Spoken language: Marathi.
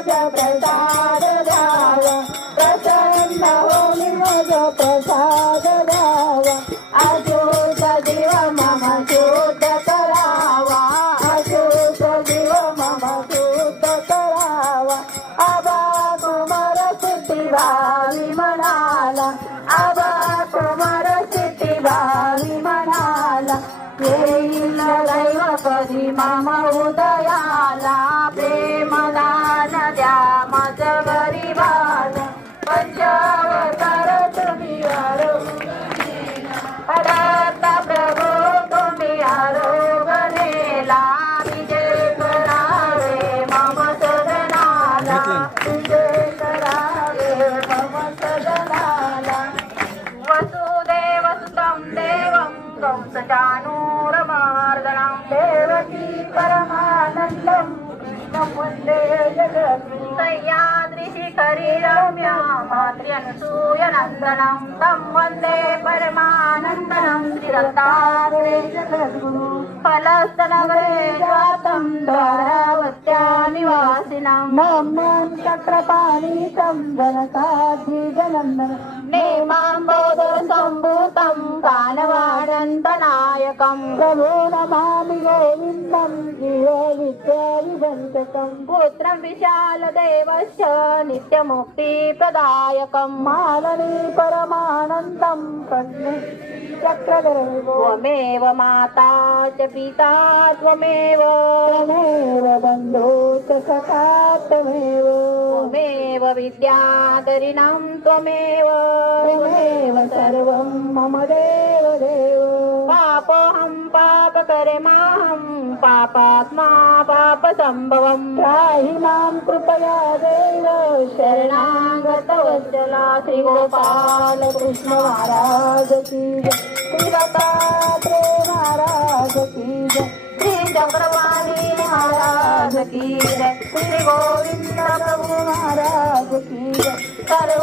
माझा प्रसाद द्यावा, प्रसन्न होऊन माझा प्रसाद द्यावा, अशुद्ध जीव मम शुद्ध करावा, अशुद्ध जीव मम शुद्ध करावा. आबा कुमार सिद्धी भावी म्हणाला, आबा कुमार सिद्धी भावी म्हणाला, येईल दैव कधी मम उदयाला, प्रेमदान द्या मज गरीबाला, पंचावतार तुम्ही पदार्थ प्रभू तुम्ही आरोग्यला, विजय करावे मम सदनाला, विजय करावे मम सदनाला. वसुदेव सुतं देवं कंसचाणूरमर्दनं, देवकी परमानन्दं कृष्णं वन्दे जगद्गुरुं. सह्याद्रिशिखरि रम्या मातृअनसूयनन्दनं, तं वन्दे परमानन्दनं श्रीदत्तात्रेय जगद्गुरुं. फलस्तनगरे जातं द्वारावत्या निवासिनं, नमं चक्रपाणितं जनकाधिजनन्दनं, नेमाम्बोदरसम्भूतं कालवानन्तनायकं, प्रभो नमामि गोविन्दं जीवविद्याविभञ्जकं, पुत्रं विशालदेवस्य नित्यमुक्तिप्रदायकं, माननी परमानन्दं प्रज्ञे चक्रधरो. त्वमेव माता च पिता त्वमेव, त्वमेव बन्धो च सखा त्वमेव, त्वमेव विद्याधरिणं त्वमेव, त्वमेव सर्वं मम देव देव. पापोऽहं पापकर्माहं पापात्मा पापसम्भवं, त्राहि मां कृपया देव शरणागतवत्सला. श्री गोपाल कृष्ण महाराज की जय, श्री दत्तात्रेय महाराज की जय, श्री चक्रपाणी महाराज की जय, श्री गोविंद प्रभु महाराज की जय. सर्व